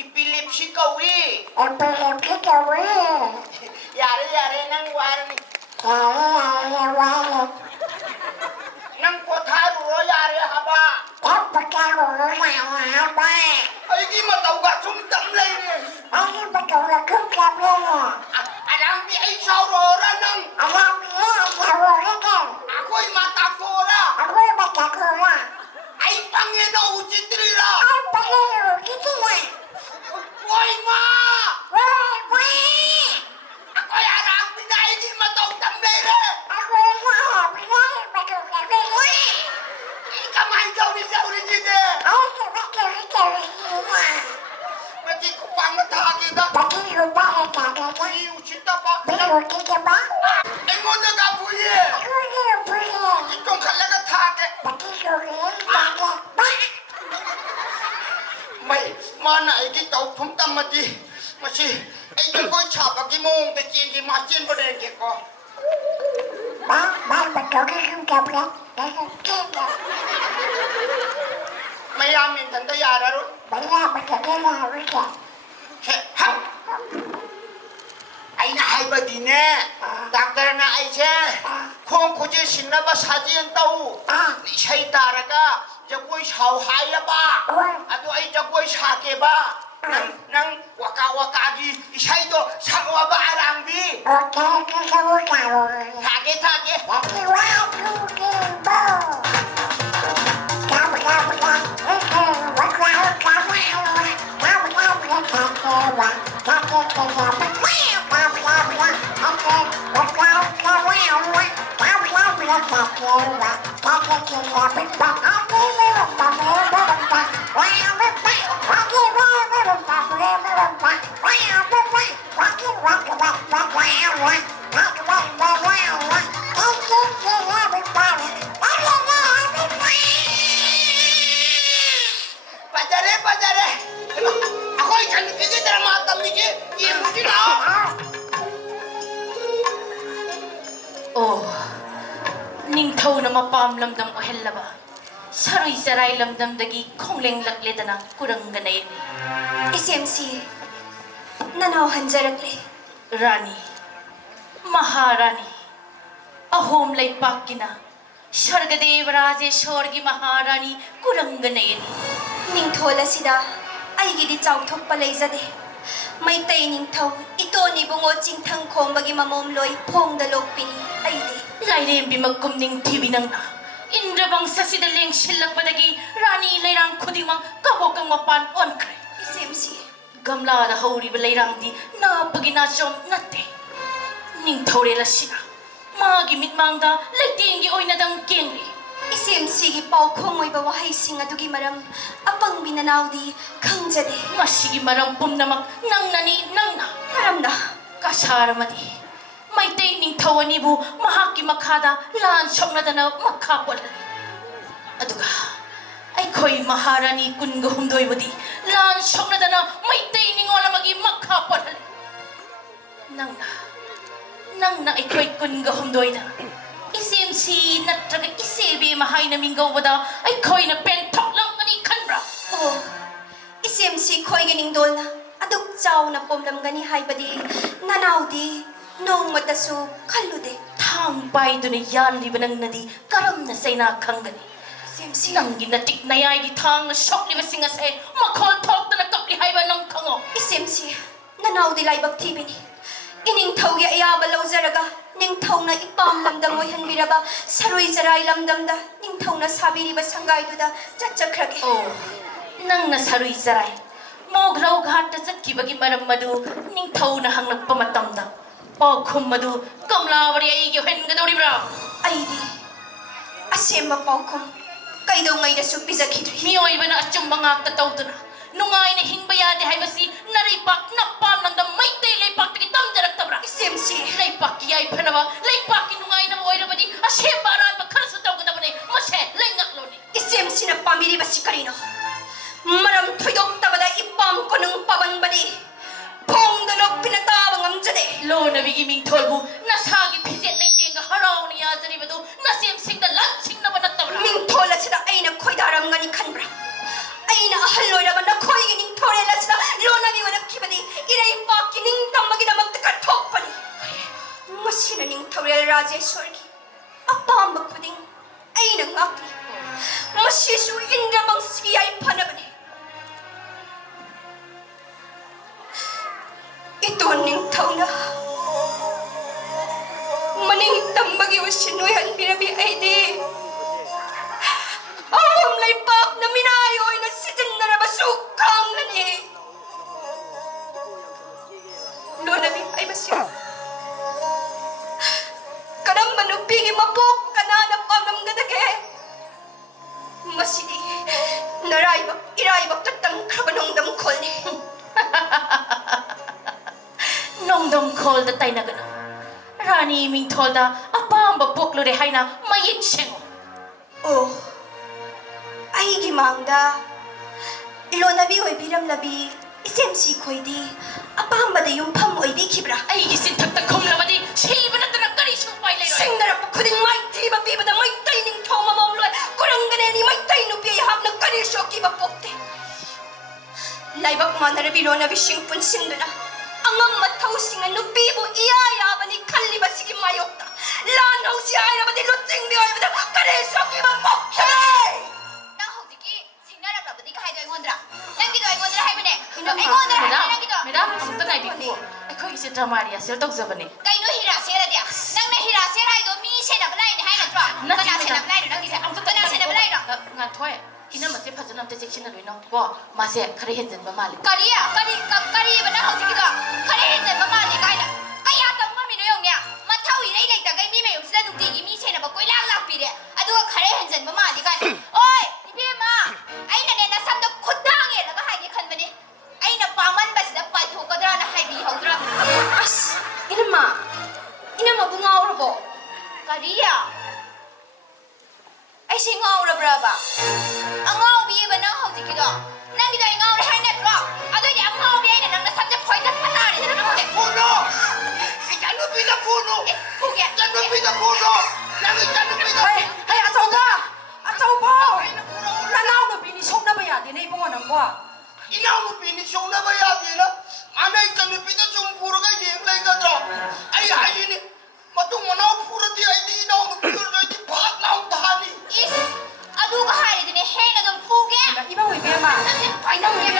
Ipilip si kawi. Yari nang warni. Nang kotharo yari haba. Ay di mataw ka sumdam lay ni. Alam di ay saurora nang. Ako'y matakora. Ay Panginoon uchitrira. Hoy ma! Ako'y arang pinay di mataw tamlay re. Kamay daw ni sa urijide. Mati ko pang mataki ka. Ay uchita pa. Ay mo nagabuye. Itong kalaga take. May mana ay kitaw pumtam mati. Masi ay ko'y chapa ki mong te chin ki ma chin pa den ke ko. ꯃꯌꯥꯝ ꯏꯟꯊꯟꯇ ꯌꯥꯔꯔꯣꯏ ꯑꯩꯅ ꯍꯥꯏꯕꯗꯤꯅꯦ ꯗꯥꯛꯇꯔꯅ ꯑꯩꯁꯦ ꯈꯣꯡ ꯈꯨꯠꯁꯦ ꯁꯤꯡꯅꯕ ꯁꯥꯖꯦꯜ ꯇꯧ ꯏꯁꯩ ꯇꯥꯔꯒ ꯖꯒꯣꯏ ꯁꯥꯎ ꯍꯥꯏꯔꯕ ꯑꯗꯨ ꯑꯩ ꯖꯒꯣꯏ ꯁꯥꯒꯦꯕ ꯅꯪ ꯋꯥꯀꯥꯒꯤ ꯏꯁꯩꯗꯣ ꯁꯛꯑꯣꯕ ꯑꯔꯥꯡꯕꯤ ꯊꯥꯒꯦ ꯐꯖꯔꯦ ꯑꯩꯈꯣꯏ ꯏꯆꯟꯅꯨꯄꯤꯒꯤ ꯗ꯭ꯔꯃꯥ ꯇꯝꯃꯤꯁꯦ ꯌꯦꯡꯉꯨꯁꯤ ꯂꯥꯛꯑꯣ ꯑꯣ ꯅꯤꯡꯊꯧꯅ ꯃꯄꯥꯝ ꯂꯝꯗꯝ ꯑꯣꯏꯍꯜꯂꯕ ꯁꯔꯣꯏ ꯆꯔꯥꯏ ꯂꯝꯗꯝꯗꯒꯤ ꯈꯣꯡꯂꯦꯡꯂꯛꯂꯦꯗꯅ ꯀꯨꯔꯪꯒꯅꯩꯅꯤ ꯏꯆꯦꯝꯁꯤ ꯅꯅꯥꯎ ꯍꯟꯖꯔꯛꯂꯦ ꯔꯥꯅꯤ ꯃꯍꯥꯔꯥꯅꯤ ꯑꯍꯣꯝ ꯂꯩꯄꯥꯛꯀꯤꯅ ꯁ꯭ꯋꯔꯒꯗꯦꯕ ꯔꯥꯖꯦꯁꯣꯔꯒꯤ ꯃꯍꯥꯔꯥꯅꯤ ꯀꯨꯔꯪꯒꯅꯩꯅꯤ ꯅꯤꯡꯊꯣꯜ ꯑꯁꯤꯗ ꯑꯩꯒꯤꯗꯤ ꯆꯥꯎꯊꯣꯛꯄ ꯂꯩꯖꯗꯦ ꯃꯩꯇꯩ ꯅꯤꯡꯊꯧ ꯏꯇꯣꯟ ꯏꯕꯨꯡꯉꯣ ꯆꯤꯡꯊꯪ ꯈꯣꯝꯕꯒꯤ ꯃꯃꯣꯝꯂꯣꯏ ꯐꯣꯡꯗ ꯂꯣꯛꯄꯤꯅꯤ ꯑꯩꯗꯤ ꯂꯥꯏꯔꯦꯝꯕꯤ ꯃꯀꯨꯝ ꯅꯤꯡꯊꯤꯕꯤ ꯅꯪꯅ ꯏꯟꯗ꯭ꯔꯕꯪꯁꯁꯤꯗ ꯂꯦꯡꯁꯤꯜꯂꯛꯄꯗꯒꯤ ꯔꯥꯅꯤ ꯂꯩꯔꯥꯡ ꯈꯨꯗꯤꯡꯃꯛ ꯀꯕꯣꯀꯪ ꯃꯄꯥꯟ ꯑꯣꯟꯈ꯭ꯔꯦ ꯏꯆꯦꯝꯁꯤ ꯒꯝꯂꯥꯗ ꯍꯧꯔꯤꯕ ꯂꯩꯔꯥꯡꯗꯤ ꯅꯥꯞꯄꯒꯤ ꯅꯥꯆꯣꯝ ꯅꯠꯇꯦ ꯅꯤꯡꯊꯧꯔꯦꯜ ꯑꯁꯤꯅ ꯃꯥꯒꯤ ꯃꯤꯠꯃꯥꯡꯗ ꯂꯩꯇꯦꯡꯒꯤ ꯑꯣꯏꯅꯗꯪ ꯀꯦꯡꯂꯤ ꯏꯆꯦꯝꯁꯤꯒꯤ ꯄꯥꯎꯈꯣꯡ ꯑꯣꯏꯕ ꯋꯥꯍꯩꯁꯤꯡ ꯑꯗꯨꯒꯤ ꯃꯔꯝ ꯑꯄꯪꯕꯤ ꯅꯅꯥꯎꯗꯤ ꯈꯪꯖꯗꯦ ꯃꯁꯤꯒꯤ ꯃꯔꯝ ꯄꯨꯝꯅꯃꯛ ꯅꯪꯅꯅꯤ ꯅꯪꯅ ꯀꯔꯝꯅ ꯀꯁꯥꯔ ꯑꯃꯗꯤ ꯃꯩꯇꯩ ꯅꯤꯡꯊꯧ ꯑꯅꯤꯕꯨ ꯃꯍꯥꯛꯀꯤ ꯃꯈꯥꯗ ꯂꯥꯟ ꯁꯣꯛꯅꯗꯅ ꯃꯈꯥ ꯄꯣꯜꯍꯜꯂꯤ ꯑꯗꯨꯒ ꯑꯩꯈꯣꯏ ꯃꯍꯥꯔꯥꯅꯤ 18 ꯂꯥꯟ ꯁꯣꯛꯅꯗꯅ ꯃꯩꯇꯩ ꯅꯤꯡꯉꯣꯜ ꯑꯃꯒꯤ ꯃꯈꯥ ꯄꯣꯜꯍꯜꯂꯤ ꯅꯪꯅ ꯑꯩꯈꯣꯏ 18ꯗ ꯏꯆꯦꯝꯁꯤ ꯅꯠꯇ꯭ꯔꯒ ꯏꯆꯦꯕꯦꯝꯃ ꯍꯥꯏꯅ ꯃꯤꯡꯒꯧꯕꯗ ꯑꯩꯈꯣꯏꯅ ꯄꯦꯟꯊꯣꯛꯂꯝꯒꯅꯤ ꯈꯟꯕ꯭ꯔꯥ ꯑꯣ ꯏꯆꯦꯝꯁꯤ ꯈꯣꯏꯒꯤ ꯅꯤꯡꯗꯣꯜꯅ ꯑꯗꯨꯛ ꯆꯥꯎꯅ ꯄꯣꯝꯂꯝꯒꯅꯤ ꯍꯥꯏꯕꯗꯤ ꯅꯅꯥꯎꯗꯤ ꯅꯣꯡꯃꯇꯁꯨ ꯈꯜꯂꯨꯗꯦ ꯊꯥꯡ ꯄꯥꯏꯗꯨꯅ ꯌꯥꯜꯂꯤꯕ ꯅꯪꯅꯗꯤ ꯀꯔꯝꯅ ꯆꯩꯅꯥ ꯈꯪꯒꯅꯤ ꯏꯆꯦꯝꯁꯤ ꯅꯪꯒꯤ ꯅꯇꯤꯛ ꯅꯌꯥꯏꯒꯤ ꯊꯥꯡꯅ ꯁꯣꯛꯂꯤꯕꯁꯤꯡ ꯑꯁꯦ ꯃꯈꯣꯜ ꯊꯣꯛꯇꯅ ꯀꯞꯂꯤ ꯍꯥꯏꯕ ꯅꯪ ꯈꯪꯉꯣ ꯏꯆꯦꯝꯁꯤ ꯅꯅꯥꯎꯗꯤ ꯂꯥꯏꯕꯛ ꯊꯤꯕꯤꯅꯤ 이닝ꯊꯧꯒꯤ ꯑꯌꯥꯕ ꯂꯧꯖꯔꯒ ꯅꯤꯡꯊꯧꯅ ꯏꯄꯥꯝ ꯂꯝꯗꯝ ꯑꯣꯏꯍꯟꯕꯤꯔꯕ ꯁꯔꯣꯏ ꯆꯔꯥꯏ ꯂꯝꯗꯝꯗ ꯅꯤꯡꯊꯧꯅ ꯁꯥꯕꯤꯔꯤꯕ ꯁꯪꯒꯥꯏꯗꯨꯗ ꯆꯠꯆꯈ꯭ꯔꯒꯦ ꯑꯣ ꯅꯪꯅ ꯁꯔꯣꯏ ꯆꯔꯥꯏ ꯃꯣꯒ꯭ꯔꯧ ꯘꯥꯠꯇ ꯆꯠꯈꯤꯕꯒꯤ ꯃꯔꯝ ꯑꯗꯨ ꯅꯤꯡꯊꯧꯅ ꯍꯪꯂꯛꯄ ꯃꯇꯝꯗ ꯄꯥꯎꯈꯨꯝ ꯑꯗꯨ ꯀꯃꯂꯥꯋꯔꯤ ꯑꯩꯒꯤ ꯑꯣꯏꯍꯟꯒꯗꯧꯔꯤꯕ꯭ꯔꯥ ꯑꯩꯗꯤ ꯑꯁꯦꯡꯕ ꯄꯥꯎꯈꯨꯝ ꯀꯩꯗꯧꯉꯩꯗꯁꯨ ꯄꯤꯖꯈꯤꯗ꯭ꯔꯤ ꯃꯤꯑꯣꯏꯕꯅ ꯑꯆꯨꯝꯕ ꯉꯥꯛꯇ ꯇꯧꯗꯨꯅ ꯅꯨꯡꯉꯥꯏꯅ ꯍꯤꯡꯕ ꯌꯥꯗꯦ ꯍꯥꯏꯕꯁꯤ ꯅꯔꯩꯄꯥꯛ ꯅꯄꯥꯝ ꯂꯝꯗꯝ ꯃꯩꯇꯩ ꯂꯩꯄꯥꯛꯇꯒꯤ ꯇꯝꯖꯔꯛꯇꯕ꯭ꯔꯥ ꯏꯆꯦꯝꯁꯤ ꯂꯩꯄꯥꯛꯀꯤ ꯌꯥꯏꯐꯅꯕ ꯂꯩꯄꯥꯛꯀꯤ ꯅꯨꯡꯉꯥꯏꯅꯕ ꯑꯣꯏꯔꯕꯗꯤ ꯑꯁꯦꯡꯕ ꯑꯔꯥꯟꯕ ꯈꯔꯁꯨ ꯇꯧꯒꯗꯕꯅꯤ ꯃꯁꯦ ꯂꯩꯉꯥꯛꯂꯣꯅꯤ 이쌤씨는 빠미리바시 까리노 마람 토이독다바다 이밤 꼬능 빠반바디 봉도 높이나 따방 암자대 ꯂꯣꯟꯅꯕꯤꯒꯤ ꯃꯤꯡꯊꯣꯜꯕꯨ ꯅꯁꯥꯒꯤ ꯐꯤꯖꯦꯠ ꯂꯩꯇꯦꯡꯒ ꯍꯔꯥꯎꯅ ꯌꯥꯖꯔꯤꯕꯗꯨ ꯅꯁꯦꯝꯁꯤꯡꯗ ꯂꯥꯟꯁꯤꯡꯅꯕ ꯅꯠꯇꯕ꯭ꯔꯥ ꯅꯤꯡꯊꯣꯜꯂꯁꯤꯗ ꯑꯩꯅ ꯈꯣꯏꯗꯥꯔꯝꯒꯅꯤ ꯈꯟꯕ꯭ꯔꯥ ꯑꯩꯅ ꯑꯍꯜ ꯑꯣꯏꯔꯕ ꯅꯈꯣꯏꯒꯤ ꯅꯤꯡꯊꯧꯔꯦꯜ ꯑꯁꯤꯗ ꯂꯣꯟꯅꯕꯤ ꯑꯣꯏꯔꯛꯈꯤꯕꯗꯤ ꯏꯔꯩꯄꯥꯛꯀꯤ ꯅꯤꯡꯇꯝꯕꯒꯤꯗꯃꯛꯇ ꯀꯠꯊꯣꯛꯄꯅꯤ ꯃꯁꯤꯅ ꯅꯤꯡꯊꯧꯔꯦꯜ ꯔꯥꯖꯦꯁꯣꯔꯒꯤ ꯑꯄꯥꯝꯕ ꯈꯨꯗꯤꯡ ꯑꯩꯅ ꯉꯥꯛꯂꯤ ꯃꯁꯤꯁꯨ ꯏꯟꯗ꯭ꯔꯕꯪꯁꯤꯒꯤ ꯌꯥꯏꯐꯅꯕꯅꯤ ꯏꯇꯣꯟ ꯅꯤꯡꯊꯧꯅ ꯃꯅꯤꯡꯇꯝꯕꯒꯤ ꯎꯁꯤꯟ ꯑꯣꯏꯍꯟꯕꯤꯔꯕꯤ ꯑꯩꯗꯤ ꯑꯍꯣꯝ ꯂꯩꯄꯥꯛꯅ ꯃꯤꯅꯥꯏ ꯑꯣꯏꯅ ꯁꯤꯖꯤꯟꯅꯔꯕꯁꯨ ꯈꯪꯒꯅꯤ ꯂꯣꯟꯅꯕꯤ ꯍꯥꯏꯕꯁꯤ ꯀꯔꯝꯕ ꯅꯨꯄꯤꯒꯤ ꯃꯄꯣꯛ ꯀꯅꯥꯅ ꯄꯥꯝꯂꯝꯒꯗꯒꯦ ꯃꯁꯤꯗꯤ ꯅꯔꯥꯏꯕꯛ ꯏꯔꯥꯏꯕꯛꯇ ꯇꯝꯈ꯭ꯔꯕ ꯅꯣꯡꯗꯝ ꯈꯣꯜꯅꯤ ꯅꯣꯡꯗꯝꯈꯣꯜꯗ ꯇꯩꯅꯒꯅꯨ ꯔꯥꯅꯤ ꯃꯤꯡꯊꯣꯜꯗ ꯑꯄꯥꯝꯕ ꯄꯣꯛꯂꯨꯔꯦ ꯍꯥꯏꯅ ꯃꯌꯦꯛ ꯁꯦꯡꯉꯨ ꯑꯣ ꯑꯩꯒꯤ ꯃꯥꯡꯗ ꯂꯣꯟꯅꯕꯤ ꯑꯣꯏꯕꯤꯔꯝꯂꯕꯤ ꯏꯆꯦꯝꯁꯤ ꯈꯣꯏꯗꯤ ꯑꯄꯥꯝꯕꯗ ꯌꯨꯝꯐꯝ ꯑꯣꯏꯕꯤꯈꯤꯕ꯭ꯔꯥ ꯑꯩꯒꯤ ꯆꯤꯟꯊꯛꯇ ꯈꯨꯝꯂꯕꯗꯤ ꯁꯤꯕ ꯅꯠꯇꯅ ꯀꯔꯤꯁꯨ ꯎꯄꯥꯏ ꯂꯩꯔꯣꯏ ꯁꯤꯡꯅꯔꯛꯄ ꯈꯨꯗꯤꯡ ꯃꯥꯏꯊꯤꯕ ꯄꯤꯕꯗ ꯃꯩꯇꯩ ꯅꯤꯡꯊꯧ ꯃꯃꯣꯝꯂꯣꯏ ꯀꯨꯔꯪꯒꯅꯦꯅꯤ ꯃꯩꯇꯩ ꯅꯨꯄꯤ ꯑꯩꯍꯥꯛꯅ ꯀꯔꯤ ꯀꯔꯤꯁꯨ ꯑꯀꯤꯕ ꯄꯣꯛꯇꯦ ꯂꯥꯏꯕꯛ ꯃꯥꯟꯅꯔꯕꯤ ꯂꯣꯟꯅꯕꯤꯁꯤꯡ ꯄꯨꯟꯁꯤꯟꯗꯨꯅ ꯑꯉꯝ ꯃꯊꯧꯁꯤꯡꯅ ꯅꯨꯄꯤꯕꯨ ꯏꯌꯥ ꯌꯥꯕꯅꯤ ꯈꯜꯂꯤꯕꯁꯤꯒꯤ ꯃꯥꯌꯣꯛꯇ ꯂꯥꯟꯍꯧꯁꯤ ꯍꯥꯏꯔꯕꯗꯤ ꯂꯨꯆꯤꯡꯕꯤ ꯑꯣꯏꯕꯗ ꯀꯔꯤꯁꯨ ꯑꯀꯤꯕ ꯄꯣꯛꯇꯦ ꯅꯪ ꯍꯧꯖꯤꯛꯀꯤ ꯁꯤꯡꯅꯔꯛꯂꯕꯗꯤ ꯀꯥꯏꯗꯣ ꯑꯩꯉꯣꯟꯗ꯭ꯔꯥ ꯅꯪꯒꯤꯗꯣ ꯑꯩꯉꯣꯟꯗ꯭ꯔꯥ ꯍꯥꯏꯕꯅꯦ ꯑꯩꯉꯣꯟꯗ꯭ꯔꯥ ꯍꯥꯏꯕꯅꯦ ꯅꯪꯒꯤꯗꯣ ꯃꯦꯗꯥꯝ ꯑꯃꯨꯛꯇ ꯉꯥꯏꯕꯤꯈꯣ ꯑꯩꯈꯣꯏꯒꯤꯁꯦ ꯗ꯭ꯔꯃꯥ ꯔꯤꯍꯔꯁꯦꯜ ꯇꯧꯖꯕꯅꯦ ꯀꯩꯅꯣ ꯍꯤꯔꯥꯁꯦꯜ ꯑꯗꯤ ꯅꯪꯅ ꯍꯤꯔꯥꯁꯦꯜ ꯍꯥꯏꯗꯣ ꯃꯤ ꯁꯦꯟꯅꯕ ꯂꯥꯏꯅꯦ ꯍꯥꯏ ꯅꯠꯇ꯭ꯔꯣ ꯀꯅꯥ ꯁꯦꯟꯅꯕ ꯂꯥꯏꯅꯣ ꯅꯪꯒꯤꯁꯦ ꯀꯅꯥ ꯁꯦꯟꯅꯕ ꯂꯥꯏꯅꯣ ꯉꯥꯟꯊꯣꯏ ꯏꯅꯝꯃꯁꯦ ꯐꯖꯅ ꯑꯝꯇ ꯆꯦꯛꯁꯤꯟꯅ ꯂꯣꯏꯅꯧ ꯀꯣ ꯃꯥꯁꯦ ꯈꯔ ꯍꯦꯟꯖꯟꯕ ꯃꯥꯜꯂꯦ ꯀꯔꯤꯕ ꯅꯪ ꯍꯧꯖꯤꯛꯀꯤꯗꯣ ꯈꯔ ꯍꯦꯟꯖꯟꯕ ꯃꯥꯜꯂꯦ ꯀꯥꯏꯅ ꯀꯌꯥ ꯇꯧ ꯉꯝꯃꯤꯅꯣ ꯌꯦꯡꯉꯨꯅꯦ ꯃꯊꯧ ꯏꯔꯩ ꯂꯩꯇꯒꯩ ꯃꯤ ꯃꯌꯨꯝꯁꯤꯗ ꯅꯨꯡꯇꯤꯒꯤ ꯃꯤ ꯁꯦꯟꯅꯕ ꯀꯣꯏꯂꯥꯡ ꯂꯥꯛꯄꯤꯔꯦ ꯑꯗꯨꯒ ꯈꯔ ꯍꯦꯟꯖꯟꯕ ꯃꯥꯜꯂꯦ ꯀꯥꯏꯅ ꯑꯣꯏ ꯏꯕꯦꯝꯃ ꯑꯩꯅꯅꯦ ꯅꯁꯝꯗ ꯈꯨꯠꯊꯥꯡ ꯌꯦꯜꯂꯒ ꯍꯥꯏꯒꯦ ꯈꯟꯕꯅꯦ ꯑꯩꯅ ꯄꯥꯝꯃꯟꯕꯁꯤꯗ ꯄꯥꯏꯊꯣꯛꯀꯗ꯭ꯔꯥꯅ ꯍꯥꯏꯕꯤꯍꯧꯗ꯭ꯔꯥ ꯑꯁ ꯏꯅꯝꯃꯕꯨ ꯉꯥꯎꯔꯕꯣ ꯀꯔꯤꯌꯥ ꯑꯩꯁꯦ ꯉꯥꯎꯔꯕ꯭ꯔꯕ ꯑꯉꯥꯎꯕꯤꯕ ꯅꯪ ꯍꯧꯖꯤꯛꯀꯤꯗꯣ ꯅꯪꯒꯤꯗꯣ ꯑꯩ ꯉꯥꯎꯔꯦ ꯍꯥꯏ ꯅꯠꯇ꯭ꯔꯣ ꯑꯗꯨꯏꯗꯤ ꯑꯉꯥꯎꯕꯤ ꯑꯩꯅ ꯅꯪꯅ ꯁꯝꯁꯦ ꯐꯣꯏꯗꯠꯄ ꯇꯥꯔꯦꯗꯅ ꯅꯪ ꯐꯨꯅꯣ ꯏꯆꯥꯅꯨꯄꯤꯗ ꯐꯨꯅꯣ ꯐꯨꯒꯦ 이찬누피다 보소 난 이찬누피다 ꯍꯩ ꯑꯆꯧꯕ ꯅꯅꯥꯎ ꯅꯨꯄꯤꯅꯤ ꯁꯣꯛꯅꯕ ꯌꯥꯗꯦꯅꯦ 이봉아 ꯅꯪꯕꯣ 이나무피니 쇼나봐 야되나 아나 이찬누피다 좀 보러가 예행라이가더라 아이 하이니 마tung manaw purati ay di 이나무피를 저기 박 나온다니 이스 아두가 하리드네 해나 좀 푸게 이봐 왜 배마 파이나 왜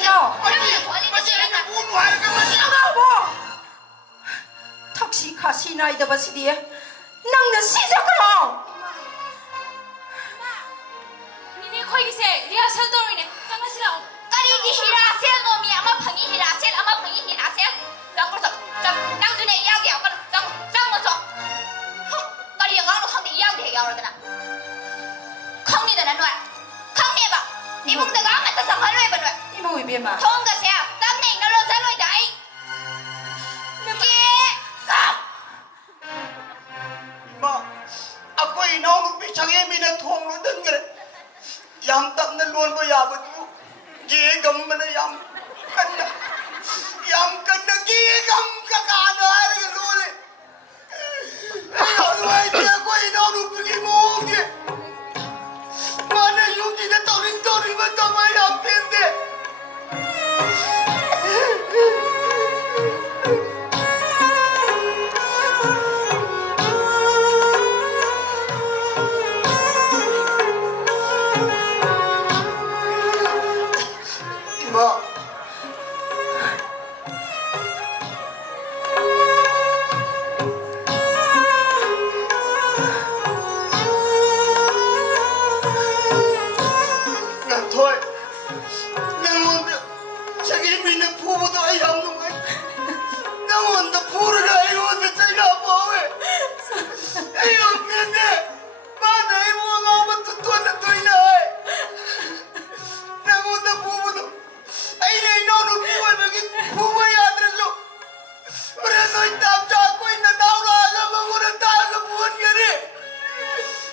마치 이렇게 부누 하니까 마치 아가고 턱시 가시 나이다 바시디에 낭나 시작하라 니네 거기세 리하셀 도리네 장가시라고 까리디 히라셀 놈이 아마 방이 히라셀 아마 방이 히라셀 짱거서 짱 땅준에 이야기야 짱 짱거서 까리 영광로 강대 이야기 해야오르더나 강리더나 너 강리해봐 이몽대가 아무것도 상할로 해봐 너 이봐 왜 배마 통가세야 땀내 이날로 잘로이다 아이 Ma, ako inaw bichangé mina thong lu den gre. Yam tap na luon bo ya bu. Ge gam mana yam kan na ge gam ka ka na ar ge lu le. Ay wai te ko inaw lu bi mo ge. Mana yung ji de torin ba ta ma yam pen de. Ma. Thôi, nang onda sagi mina pubo to ay hamnung ay. Nang onda puro na ay onda chay na po ay. Ay onda, mana ay mo nga matutuan na toy na ay. Nang onda pubo to ay na inono pubo ay maging pubo ay adres lo. Marano ay tapcha ako ay nanawla alam ang unang taga buwan ka rin.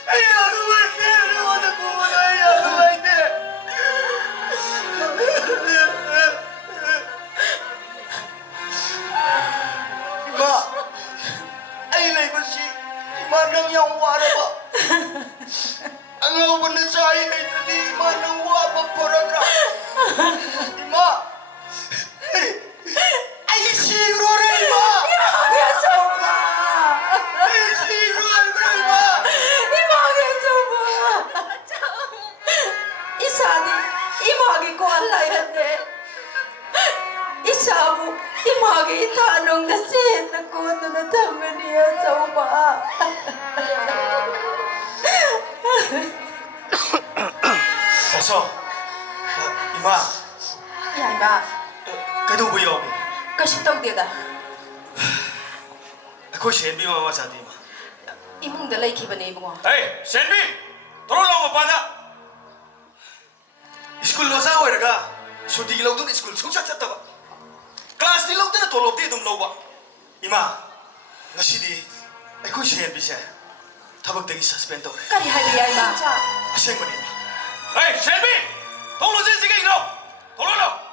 Ay ano ba ito? Ano ba ito pubo na ay ano ba ito? Ma, ay laibasi, manang yang wala ba? Ang awan na sa ay di manang wala paragra. Ma, ay siguro rin ma. 아가서마 Ay siguro rin ma. 이모게 좀 이사니 이모게 고알라이란데 이사부 이모게 이타농 나센 나코노나 타메니야 서마 어서 이마 야이마 그래도 여기 까시떡대다 그 셴비 마마 자디마 이몽다 레이키바네 이봉아 에이 셴비 돌아오고 빠다 스쿨 로사 오르가 슈티 로든 스쿨 숙사 쳤다가 클래스 로든 돌롭디 좀 놓봐 이마 나시디 그 셴비세 타박되기 서스펜 떠오래 까리 하이비 야이마 아생머니 에이 셴비 돌로지 지게 이러 돌로로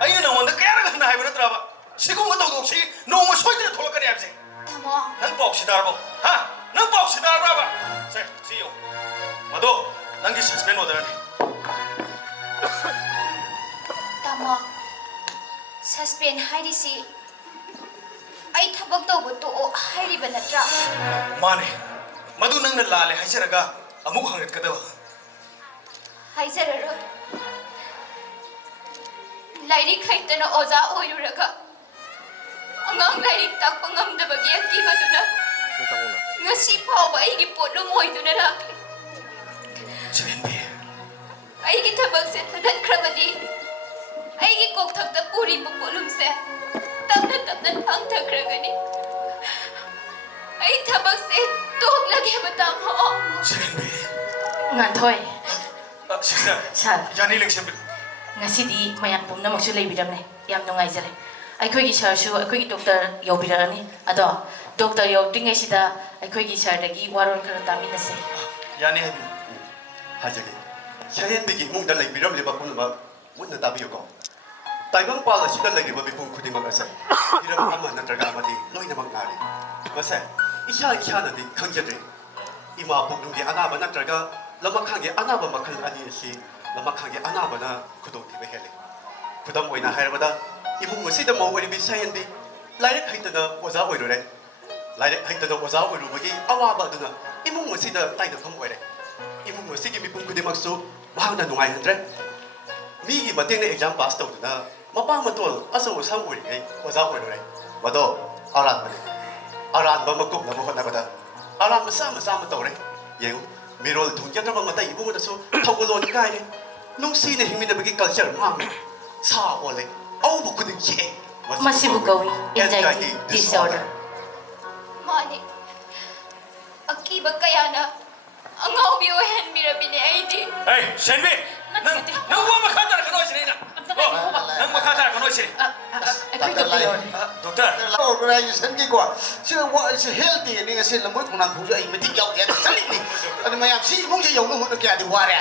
아이는 나온다 깨라가 나 하이브나 들어봐 시공은 또 혹시 너무 소이들 돌아가리 하지 타모 난 뻑시 달고 하? 난 뻑시 ꯉꯥꯎꯁꯤꯟꯅꯕ꯭ꯔꯕ ꯁꯤ ꯌꯦꯡꯉꯨ ꯃꯗꯣ ꯅꯪꯒꯤ ꯁꯁꯄꯦꯟ ꯑꯣꯔꯗꯔꯅꯤ ꯇꯥꯃꯣ ꯁꯁꯄꯦꯟ ꯍꯥꯏꯔꯤꯁꯤ ꯑꯩ ꯊꯕꯛ ꯇꯧꯕ ꯇꯣꯛꯑꯣ ꯍꯥꯏꯔꯤꯕ ꯅꯠꯇ꯭ꯔꯥ ꯃꯥꯅꯦ ꯃꯗꯨ ꯅꯪꯅ ꯂꯥꯜꯂꯦ ꯍꯥꯏꯖꯔꯒ ꯑꯃꯨꯛ ꯍꯪꯒꯠꯀꯗꯕ ꯍꯥꯏꯖꯔꯔꯣꯏ ꯂꯥꯏꯔꯤꯛ ꯍꯩꯇꯅ ꯑꯣꯖꯥ ꯑꯣꯏꯔꯨꯔꯒ ꯑꯉꯥꯡ ꯂꯥꯏꯔꯤꯛ ꯇꯥꯛꯄ ꯉꯝꯗꯕꯒꯤ ꯑꯀꯤꯕꯗꯨꯅ ꯉꯁꯤ ꯐꯥꯎꯕ ꯑꯩꯒꯤ ꯄꯣꯠꯂꯨꯝ ꯑꯣꯏꯗꯨꯅ ꯂꯥꯛꯂꯤ ꯆꯤꯔꯦꯟꯕꯤ ꯑꯩꯒꯤ ꯊꯕꯛꯁꯦ ꯊꯥꯗꯠꯈ꯭ꯔꯕꯗꯤ ꯑꯩꯒꯤ ꯀꯣꯛꯊꯛꯇ ꯄꯨꯔꯤꯕ ꯄꯣꯠꯂꯨꯝꯁꯦ ꯇꯞꯅ ꯇꯞꯅ ꯊꯥꯡꯊꯈ꯭ꯔꯒꯅꯤ ꯑꯩ ꯊꯕꯛꯁꯦ ꯇꯣꯛꯂꯒꯦꯕ ꯇꯥꯃꯣ ꯆꯤꯔꯦꯟꯕꯤ ꯉꯥꯟꯊꯣꯏ ꯁꯤꯁꯇꯔ ꯁꯥꯔ ꯌꯥꯅꯤ ꯂꯦꯡꯁꯟꯕꯤ ꯉꯁꯤꯗꯤ ꯃꯌꯥꯝ ꯄꯨꯝꯅꯃꯛꯁꯨ ꯂꯩꯕꯤꯔꯝꯂꯦ ꯌꯥꯝ ꯅꯨꯡꯉꯥꯏꯖꯔꯦ ꯑꯩꯈꯣꯏꯒꯤ ꯁꯥꯔꯁꯨ ꯑꯩꯈꯣꯏꯒꯤ ꯗꯣꯛꯇꯔ ꯌꯧꯕꯤꯔꯛꯑꯅꯤ ꯑꯗꯣ ꯗꯣꯛꯇꯔ ꯌꯧꯗ꯭ꯔꯤꯉꯩꯁꯤꯗ ꯑꯩꯈꯣꯏꯒꯤ ꯁꯥꯔꯗꯒꯤ ꯋꯥꯔꯣꯜ ꯈꯔ ꯇꯥꯃꯤꯟꯅꯁꯦ ꯌꯥꯅꯤ ꯍꯥꯏꯕꯤꯌꯨ ꯍꯥꯏꯖꯒꯦ ꯁꯍꯦꯟꯕꯤꯒꯤ ꯏꯃꯨꯡꯗ ꯂꯩꯕꯤꯔꯝꯂꯤꯕ ꯄꯨꯝꯅꯃꯛ ꯃꯨꯟꯅ ꯇꯥꯕꯤꯌꯨꯀꯣ ꯇꯥꯏꯕꯪꯄꯥꯜ ꯑꯁꯤꯗ ꯂꯩꯔꯤꯕ ꯃꯤꯄꯨꯝ ꯈꯨꯗꯤꯡꯃꯛ ꯑꯁꯦ ꯍꯤꯔꯝ ꯑꯃ ꯅꯠꯇ꯭ꯔꯒ ꯑꯃꯗꯤ ꯂꯣꯏꯅꯃꯛ ꯅꯥꯔꯤ ꯃꯁꯦ ꯏꯁꯥꯅꯗꯤ ꯈꯪꯖꯗ꯭ꯔꯤ ꯏꯃꯥ ꯄꯣꯛꯅꯨꯡꯒꯤ ꯑꯅꯥꯕ ꯅꯠꯇ꯭ꯔꯒ ꯂꯃꯈꯥꯡꯒꯤ ꯑꯅꯥꯕ ꯃꯈꯜ ꯑꯅꯤ ꯑꯁꯤ ꯂꯃꯈꯥꯡꯒꯤ ꯑꯅꯥꯕꯅ ꯈꯨꯗꯣꯡꯊꯤꯕ ꯍꯦꯜꯂꯤ ꯈꯨꯗꯝ ꯑꯣꯏꯅ ꯍꯥꯏꯔꯕꯗ ꯏꯃꯨꯡ ꯑꯁꯤꯗ ꯃꯧ ꯑꯣꯏꯔꯤꯕꯤ ꯁꯍꯦꯟꯕꯤ ꯂꯥꯏꯔꯤꯛ ꯍꯩꯇꯅ ꯑꯣꯖꯥ ꯑꯣꯏꯔꯨꯔꯦ ꯂꯥꯏꯔꯤꯛ ꯍꯩꯇꯅ ꯑꯣꯖꯥ ꯑꯣꯏꯔꯨꯕꯒꯤ ꯑꯋꯥꯕ ꯑꯗꯨꯅ ꯏꯃꯨꯡ ꯑꯁꯤꯗ ꯇꯥꯏꯅꯐꯝ ꯑꯣꯏꯔꯦ ꯏꯃꯨꯡ ꯑꯁꯤꯒꯤ ꯃꯤꯄꯨꯝ ꯈꯨꯗꯤꯡꯃꯛꯁꯨ ꯃꯍꯥꯛꯅ ꯅꯨꯡꯉꯥꯏꯍꯟꯗ꯭ꯔꯦ ꯃꯤꯒꯤ ꯃꯇꯦꯡꯅ ꯑꯦꯛꯖꯥꯝ ꯄꯥꯁ ꯇꯧꯗꯨꯅ ꯃꯄꯥ ꯃꯇꯣꯜ ꯑꯆꯧ ꯑꯁꯥꯡ ꯑꯣꯏꯔꯤꯉꯩ ꯑꯣꯖꯥ ꯑꯣꯏꯔꯨꯔꯦ ꯃꯗꯣ ꯑꯔꯥꯟꯕꯅꯤ ꯑꯔꯥꯟꯕ ꯑꯃ ꯀꯨꯞꯅꯕ ꯍꯣꯠꯅꯕꯗ ꯑꯔꯥꯟꯕ ꯆꯥꯝꯃ ꯇꯧꯔꯦ ꯌꯦꯡꯉꯨ ꯃꯤꯔꯣꯜ ꯊꯨꯡꯖꯗ꯭ꯔꯕ ꯃꯇꯩ ꯏꯕꯨꯡꯗꯁꯨ ꯊꯧꯒꯜꯂꯣꯟ ꯀꯥꯏꯔꯦ ꯅꯨꯡꯁꯤꯅ ꯍꯤꯡꯃꯤꯟꯅꯕꯒꯤ ꯀꯜꯆꯔ ꯃꯥꯡꯉꯦ ꯁꯥ ꯑꯣꯜꯂꯦ ꯑꯎꯕ ꯈꯨꯗꯤꯡ ꯆꯤꯛꯑꯦ ꯃꯁꯤꯕꯨ ꯀꯧꯏ ꯑꯦꯟꯖꯥꯏꯇꯤ ꯗꯤꯁꯑꯣꯔꯗꯔ ꯃꯥꯅꯤ ꯑꯀꯤꯕ ꯀꯌꯥꯅ ꯑꯉꯥꯎꯕꯤ ꯑꯣꯏꯍꯟꯕꯤꯔꯕꯤꯅꯦ ꯑꯩꯗꯤ Hey, Shenbi! Nang wa makha tarakano sini na. Nang makha tarakano sini. ꯑꯩꯈꯣꯏ ꯗꯣꯛꯇꯔ ꯌꯧꯔꯦ Doctor. organization ki ko si healthy ni nga sin lamut kung nang pujo ay meeting yaw yan sali ni ano mayam si mong si yaw no mo kaya di ware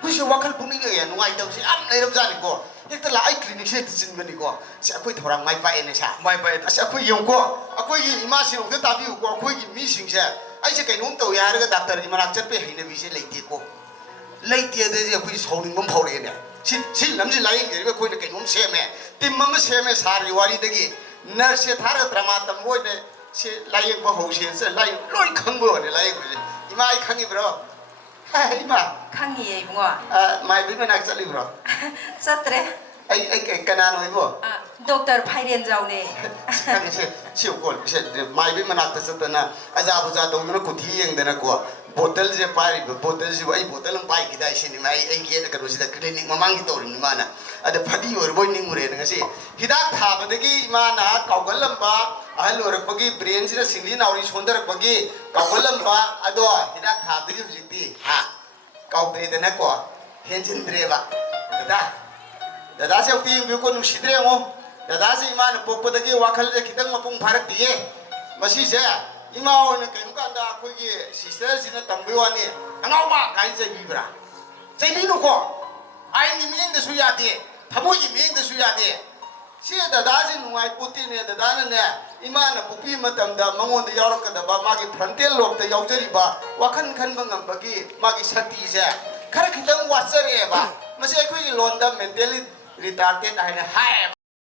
ku si wakal puni nga yan ngai daw si am nay ram jani ko ekta la ai clinic se tin bani ko si akoi thorang mai pa ene sa Mai pa si akoi yong ko akoi ima si ong ta bi ko akoi gi mi sing se ai se kai nom to ya ga doctor ni manak chat pe hai na bi se lai ti ko lai ti de je akoi soning bom phau le ne si lam si lai ngi ba koi na kai nom se me tim ma se me sar ri wari de gi nurse se thar drama tam boy ne se lai ba ho se se lai loi khang bo ne lai ima ai khangi bro ima ꯈꯪꯉꯤꯌꯦ ꯏꯕꯨꯡꯉꯣ mai bi na chali bro ꯆꯠꯇ꯭ꯔꯦ ai kana noi bo doctor ꯐꯥꯏꯔꯦꯟꯖꯥꯎꯅꯦ kang se si ko se mai bi manak ta satana aja buja dong na kuthi yeng dana ko bottle je pai bottle je ai bottle ang pai kidai se ni mai ai ge na kanu sida clinic mamang gi tori ni mana ada phadi or boy ning mure na si hidak tha badagi imana kaugalam ba ahal or pagi brain sida singli nauri sondar pagi kaugalam ba ado hidak tha badagi jiti ha kau bre dana ko henjin bre ba dada se uti bi ko nu sidre mo dada se imana pokpadagi wakhal je khitang mapung bharat diye masi se ima ona kainu kanda khoi gi sister sina tambi wani angau ba kai se bi bra sei bi nu ko ai ni ming de su ya de thamoi gi ming de su ya de si dada se nuai puti ne dada ne imana pupi matam da mangon de yarak da ba magi frontal lobe da yaujari ba wakhan khan bangam bagi magi sati se khara khitang wasare ba masi khoi gi lon da mentally retarded hai